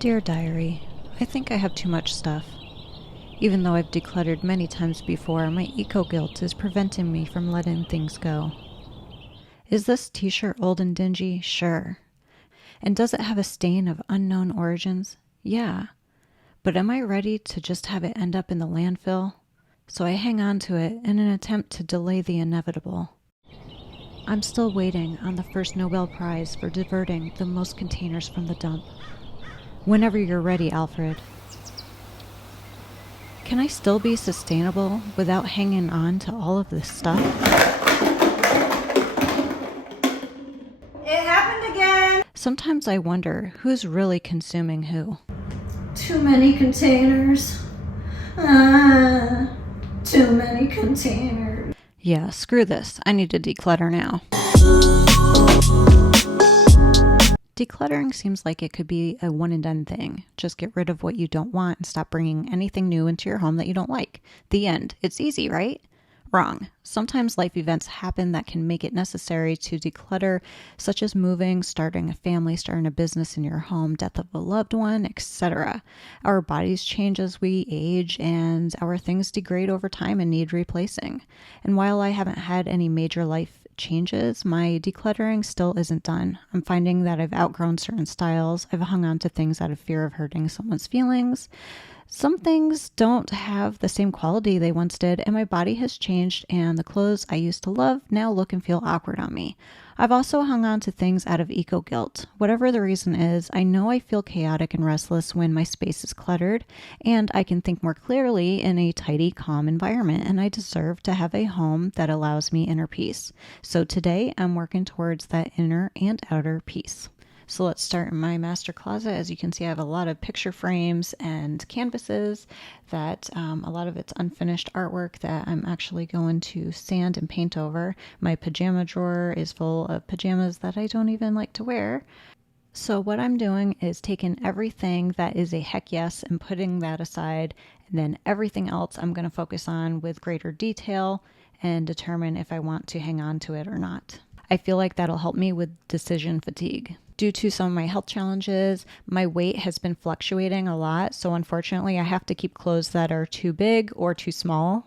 Dear Diary, I think I have too much stuff. Even though I've decluttered many times before, my eco-guilt is preventing me from letting things go. Is this t-shirt old and dingy? Sure. And does it have a stain of unknown origins? Yeah. But am I ready to just have it end up in the landfill? So I hang on to it in an attempt to delay the inevitable. I'm still waiting on the first Nobel Prize for diverting the most containers from the dump. Whenever you're ready, Alfred. Can I still be sustainable without hanging on to all of this stuff? It happened again! Sometimes I wonder who's really consuming who. Too many containers. Too many containers. Yeah, screw this. I need to declutter now. Decluttering seems like it could be a one and done thing. Just get rid of what you don't want and stop bringing anything new into your home that you don't like. The end. It's easy, right? Wrong. Sometimes life events happen that can make it necessary to declutter, such as moving, starting a family, starting a business in your home, death of a loved one, etc. Our bodies change as we age, and our things degrade over time and need replacing. And while I haven't had any major life changes, my decluttering still isn't done. I'm finding that I've outgrown certain styles. I've hung on to things out of fear of hurting someone's feelings. Some things don't have the same quality they once did, and my body has changed, and the clothes I used to love now look and feel awkward on me. I've also hung on to things out of eco-guilt. Whatever the reason is, I know I feel chaotic and restless when my space is cluttered, and I can think more clearly in a tidy, calm environment, and I deserve to have a home that allows me inner peace. So today, I'm working towards that inner and outer peace. So let's start in my master closet. As you can see, I have a lot of picture frames and canvases that a lot of it's unfinished artwork that I'm actually going to sand and paint over. My pajama drawer is full of pajamas that I don't even like to wear. So what I'm doing is taking everything that is a heck yes and putting that aside, and then everything else I'm going to focus on with greater detail and determine if I want to hang on to it or not. I feel like that'll help me with decision fatigue. Due to some of my health challenges, my weight has been fluctuating a lot. So unfortunately, I have to keep clothes that are too big or too small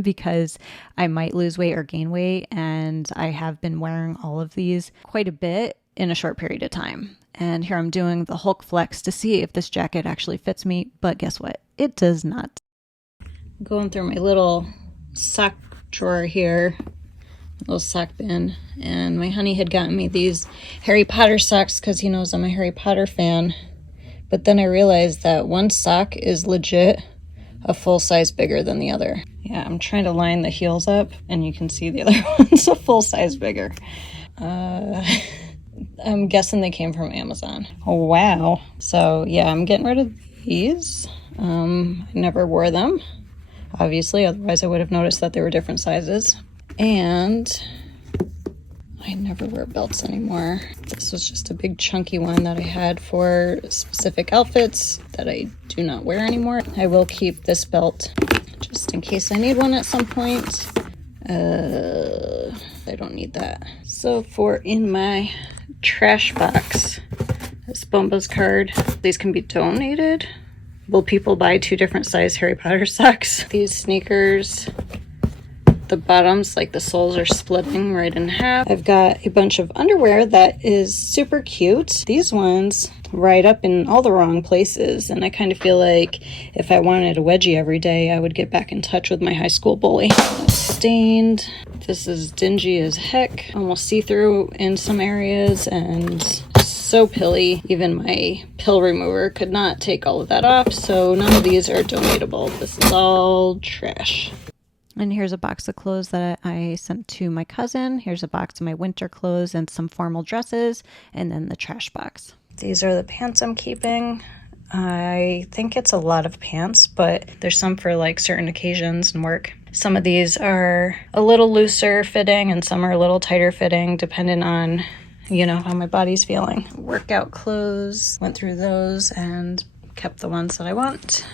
because I might lose weight or gain weight. And I have been wearing all of these quite a bit in a short period of time. And here I'm doing the Hulk flex to see if this jacket actually fits me. But guess what? It does not. Going through my little sock drawer here. Little sock bin, and my honey had gotten me these Harry Potter socks because he knows I'm a Harry Potter fan, but then I realized that one sock is legit a full size bigger than the other. Yeah, I'm trying to line the heels up and you can see the other one's a full size bigger. I'm guessing they came from Amazon. Oh wow. So yeah, I'm getting rid of these. I never wore them, obviously, otherwise I would have noticed that they were different sizes. And I never wear belts anymore. This was just a big chunky one that I had for specific outfits that I do not wear anymore. I will keep this belt just in case I need one at some point. I don't need that. So for in my trash box, this Bombas card. These can be donated. Will people buy 2 different size Harry Potter socks? These sneakers. The bottoms, like the soles, are splitting right in half. I've got a bunch of underwear that is super cute. These ones ride up in all the wrong places, and I kind of feel like if I wanted a wedgie every day, I would get back in touch with my high school bully. Stained. This is dingy as heck. Almost see-through in some areas, and so pilly. Even my pill remover could not take all of that off, so none of these are donatable. This is all trash. And here's a box of clothes that I sent to my cousin. Here's a box of my winter clothes and some formal dresses, and then the trash box. These are the pants I'm keeping. I think it's a lot of pants, but there's some for like certain occasions and work. Some of these are a little looser fitting and some are a little tighter fitting, depending on, you know, how my body's feeling. Workout clothes, went through those and kept the ones that I want.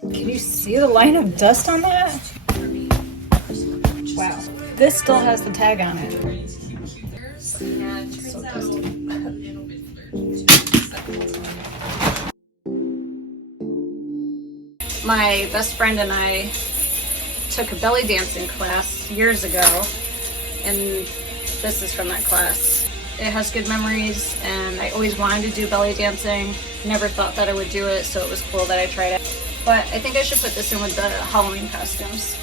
Can you see the line of dust on that? Wow. This still has the tag on it. Yeah, it turns out a little bit My best friend and I took a belly dancing class years ago, and this is from that class. It has good memories, and I always wanted to do belly dancing. Never thought that I would do it, so it was cool that I tried it. But I think I should put this in with the Halloween costumes.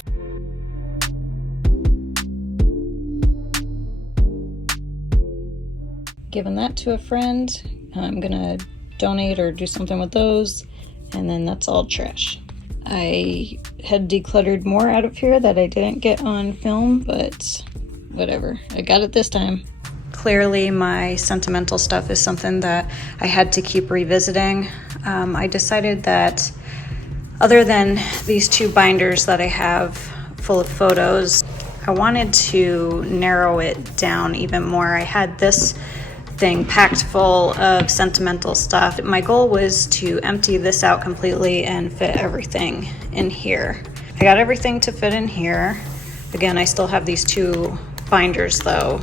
Giving that to a friend. I'm gonna donate or do something with those, and then that's all trash. I had decluttered more out of here that I didn't get on film, but whatever. I got it this time. Clearly my sentimental stuff is something that I had to keep revisiting. I decided that other than these two binders that I have full of photos, I wanted to narrow it down even more. I had this thing packed full of sentimental stuff. My goal was to empty this out completely and fit everything in here. I got everything to fit in here. Again, I still have these two binders though,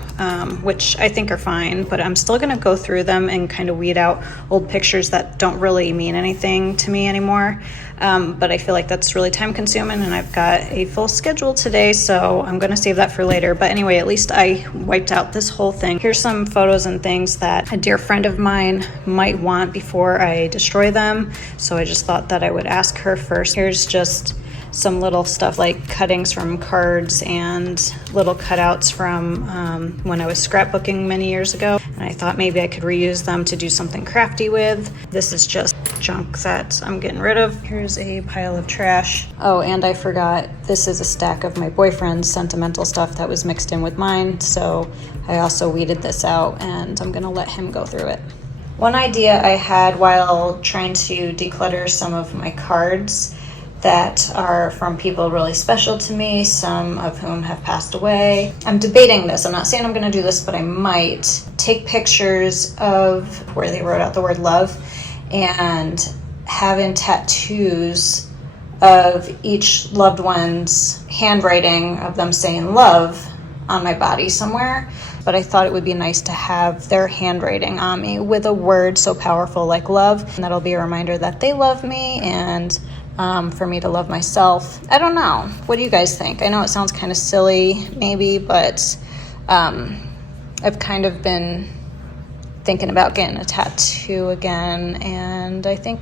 which I think are fine, but I'm still gonna go through them and kind of weed out old pictures that don't really mean anything to me anymore. But I feel like that's really time consuming, and I've got a full schedule today, so I'm gonna save that for later. But anyway, at least I wiped out this whole thing. Here's some photos and things that a dear friend of mine might want before I destroy them, so I just thought that I would ask her first. Here's just some little stuff like cuttings from cards and little cutouts from when I was scrapbooking many years ago. And I thought maybe I could reuse them to do something crafty with. This is just junk that I'm getting rid of. Here's a pile of trash. Oh, and I forgot, this is a stack of my boyfriend's sentimental stuff that was mixed in with mine. So I also weeded this out, and I'm gonna let him go through it. One idea I had while trying to declutter some of my cards that are from people really special to me, some of whom have passed away. I'm debating this. I'm not saying I'm gonna do this, but I might take pictures of where they wrote out the word love and have in tattoos of each loved one's handwriting of them saying love on my body somewhere. But I thought it would be nice to have their handwriting on me with a word so powerful like love, and that'll be a reminder that they love me, and for me to love myself. I don't know. What do you guys think? I know it sounds kind of silly, maybe, but I've kind of been thinking about getting a tattoo again, and I think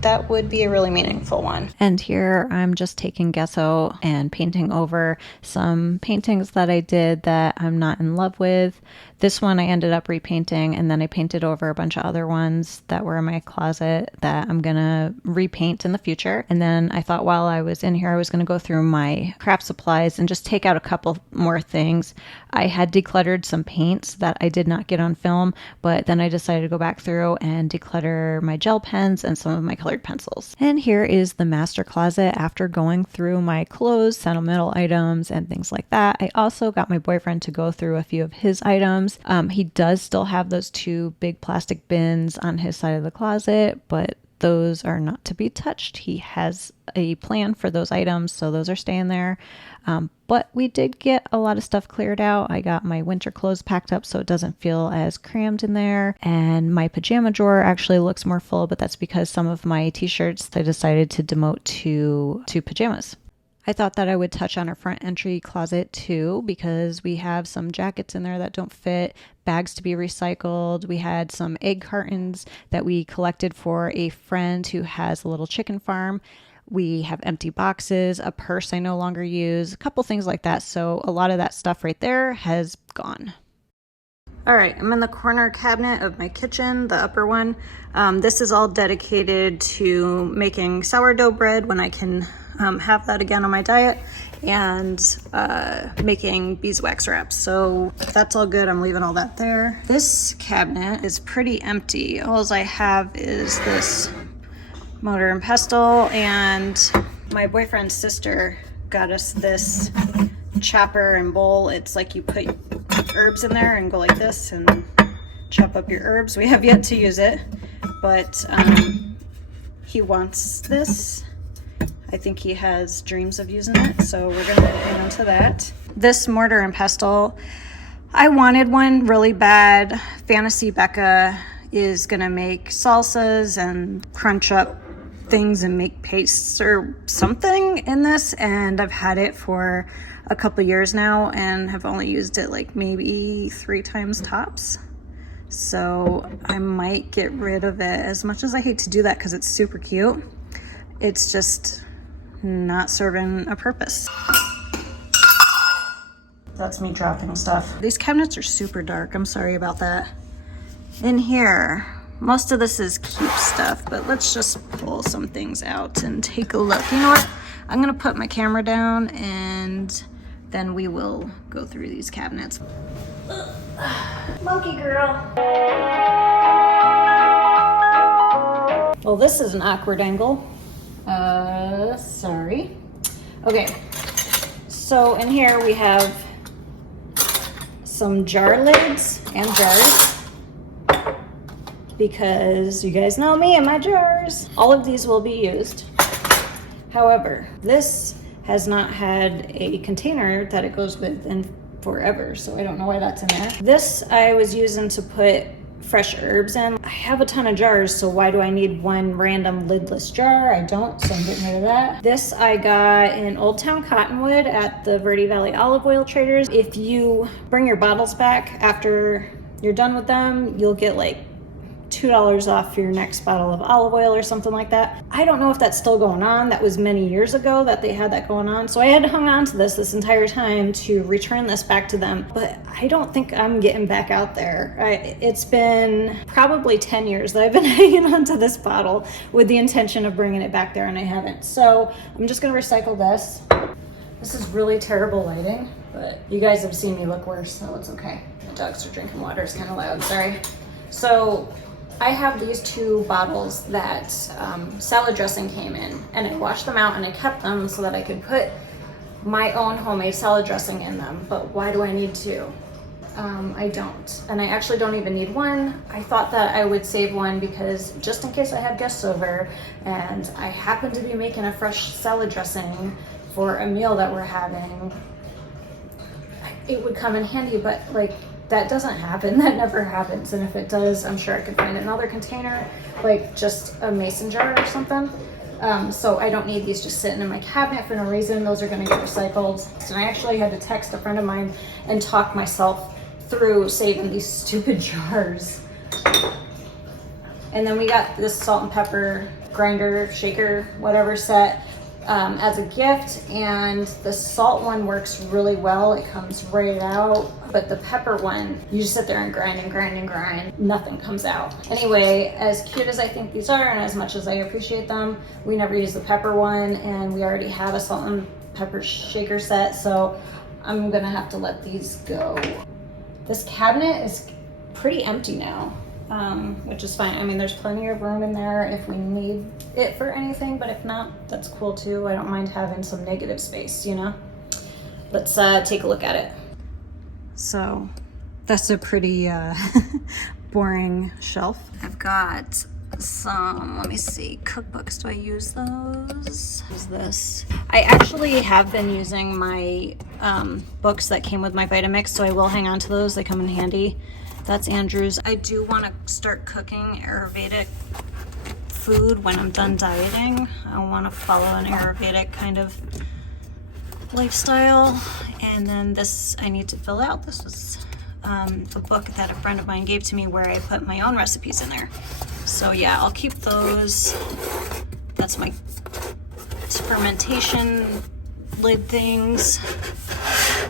that would be a really meaningful one. And here I'm just taking gesso and painting over some paintings that I did that I'm not in love with. This one I ended up repainting, and then I painted over a bunch of other ones that were in my closet that I'm gonna repaint in the future. And then I thought while I was in here, I was gonna go through my craft supplies and just take out a couple more things. I had decluttered some paints that I did not get on film, but then I decided to go back through and declutter my gel pens and some of my colored pencils. And here is the master closet after going through my clothes, sentimental items, and things like that. I also got my boyfriend to go through a few of his items. He does still have those two big plastic bins on his side of the closet, but those are not to be touched. He has a plan for those items, so those are staying there. But we did get a lot of stuff cleared out. I got my winter clothes packed up so it doesn't feel as crammed in there. And my pajama drawer actually looks more full, but that's because some of my t-shirts I decided to demote to pajamas. I thought that I would touch on our front entry closet too, because we have some jackets in there that don't fit, bags to be recycled. We had some egg cartons that we collected for a friend who has a little chicken farm. We have empty boxes, a purse I no longer use, a couple things like that. So a lot of that stuff right there has gone. All right, I'm in the corner cabinet of my kitchen, the upper one. This is all dedicated to making sourdough bread when I can have that again on my diet, and making beeswax wraps. So that's all good. I'm leaving all that there. This cabinet is pretty empty. All I have is this mortar and pestle, and my boyfriend's sister got us this chopper and bowl. It's like you put herbs in there and go like this and chop up your herbs. We have yet to use it, but he wants this. I think he has dreams of using it, so we're gonna get into that. This mortar and pestle, I wanted one really bad. Fantasy Becca is gonna make salsas and crunch up things and make pastes or something in this, and I've had it for a couple years now and have only used it like maybe 3 times tops. So I might get rid of it. As much as I hate to do that because it's super cute, it's just not serving a purpose. That's me dropping stuff. These cabinets are super dark. I'm sorry about that. In here, most of this is keep stuff, but let's just pull some things out and take a look. You know what? I'm gonna put my camera down and then we will go through these cabinets. Monkey girl. Well, this is an awkward angle. Sorry. Okay, so in here we have some jar lids and jars, because you guys know me and my jars. All of these will be used. However, this has not had a container that it goes with in forever, so I don't know why that's in there. This I was using to put fresh herbs in. I have a ton of jars, so why do I need one random lidless jar? I don't, so I'm getting rid of that. This I got in Old Town Cottonwood at the Verde Valley Olive Oil Traders. If you bring your bottles back after you're done with them, you'll get like $2 off your next bottle of olive oil or something like that. I don't know if that's still going on. That was many years ago that they had that going on. So I had hung on to this entire time to return this back to them. But I don't think I'm getting back out there. It's been probably 10 years that I've been hanging on to this bottle with the intention of bringing it back there, and I haven't. So I'm just gonna recycle this. This is really terrible lighting, but you guys have seen me look worse, so it's okay. The dogs are drinking water, it's kind of loud, sorry. So I have these 2 bottles that salad dressing came in, and I washed them out and I kept them so that I could put my own homemade salad dressing in them. But why do I need 2? I don't, and I actually don't even need 1. I thought that I would save 1 because just in case I have guests over and I happen to be making a fresh salad dressing for a meal that we're having, it would come in handy. But like, that doesn't happen. That never happens. And if it does, I'm sure I could find another container, like just a mason jar or something. So I don't need these just sitting in my cabinet for no reason. Those are going to get recycled. And I actually had to text a friend of mine and talk myself through saving these stupid jars. And then we got this salt and pepper grinder, shaker, whatever set as a gift, and the salt one works really well. It comes right out, but the pepper one, you just sit there and grind and grind and grind. Nothing comes out. Anyway, as cute as I think these are and as much as I appreciate them, we never use the pepper one, and we already have a salt and pepper shaker set, so I'm gonna have to let these go. This cabinet is pretty empty now. Which is fine. I mean, there's plenty of room in there if we need it for anything, but if not, that's cool too. I don't mind having some negative space, you know? Let's take a look at it. So that's a pretty boring shelf. I've got some, let me see, cookbooks. Do I use those? What is this? I actually have been using my books that came with my Vitamix, so I will hang on to those. They come in handy. That's Andrew's. I do want to start cooking Ayurvedic food when I'm done dieting. I want to follow an Ayurvedic kind of lifestyle. And then this I need to fill out. This was the book that a friend of mine gave to me where I put my own recipes in there. So yeah, I'll keep those. That's my fermentation lid things.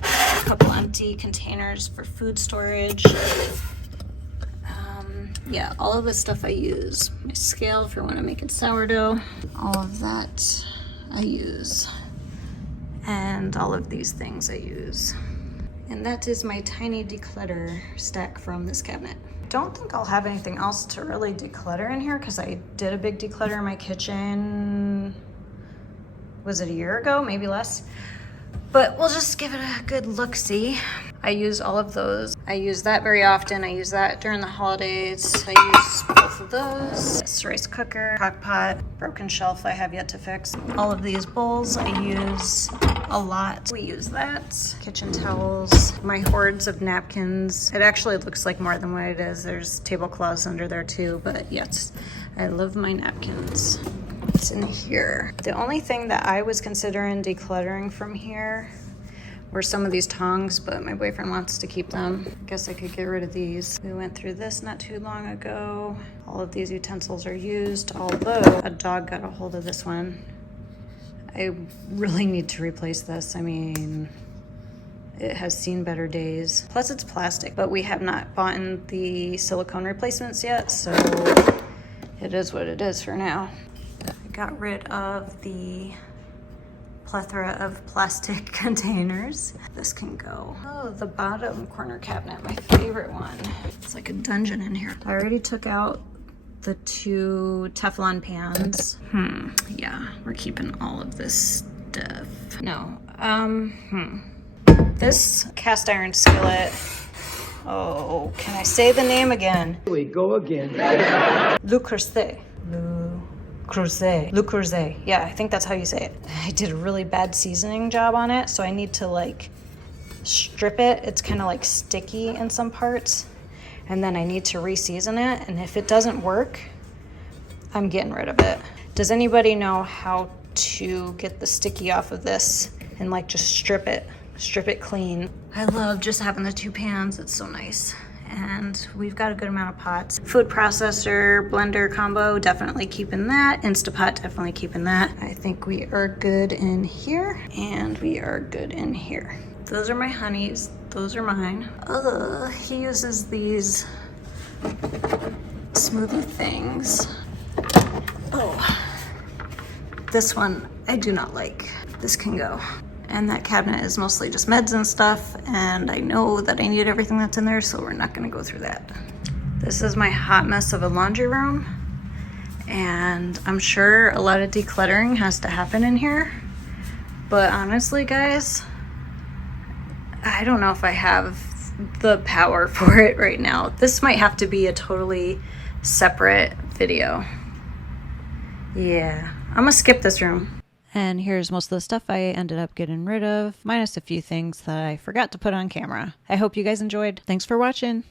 A couple empty containers for food storage. Yeah, all of this stuff I use. My scale for when I'm making sourdough. All of that I use. And all of these things I use. And that is my tiny declutter stack from this cabinet. Don't think I'll have anything else to really declutter in here because I did a big declutter in my kitchen. Was it a year ago? Maybe less. But we'll just give it a good look-see. I use all of those. I use that very often. I use that during the holidays. I use both of those. This rice cooker, crock pot, broken shelf I have yet to fix. All of these bowls I use a lot. We use that. Kitchen towels, my hordes of napkins. It actually looks like more than what it is. There's tablecloths under there too, but yes, I love my napkins. What's in here? The only thing that I was considering decluttering from here were some of these tongs, but my boyfriend wants to keep them. Guess I could get rid of these. We went through this not too long ago. All of these utensils are used, although a dog got a hold of this one. I really need to replace this. I mean, it has seen better days. Plus it's plastic, but we have not bought in the silicone replacements yet, so it is what it is for now. I got rid of the plethora of plastic containers. This can go. Oh, the bottom corner cabinet, my favorite one. It's like a dungeon in here. I already took out the 2 Teflon pans. Yeah, we're keeping all of this stuff. No, this cast iron skillet. Oh, can I say the name again? We go again. Le Creuset. Le Creuset. Yeah, I think that's how you say it. I did a really bad seasoning job on it, so I need to like strip it. It's kind of like sticky in some parts. And then I need to re-season it. And if it doesn't work, I'm getting rid of it. Does anybody know how to get the sticky off of this and like just strip it clean? I love just having the 2 pans. It's so nice. And we've got a good amount of pots. Food processor, blender combo, definitely keeping that. Instapot, definitely keeping that. I think we are good in here, and we are good in here. Those are my honeys. Those are mine. He uses these smoothie things. Oh, this one I do not like. This can go. And that cabinet is mostly just meds and stuff, and I know that I need everything that's in there, so we're not gonna go through that. This is my hot mess of a laundry room, and I'm sure a lot of decluttering has to happen in here, but honestly, guys, I don't know if I have the power for it right now. This might have to be a totally separate video. Yeah, I'm gonna skip this room. And here's most of the stuff I ended up getting rid of, minus a few things that I forgot to put on camera. I hope you guys enjoyed. Thanks for watching.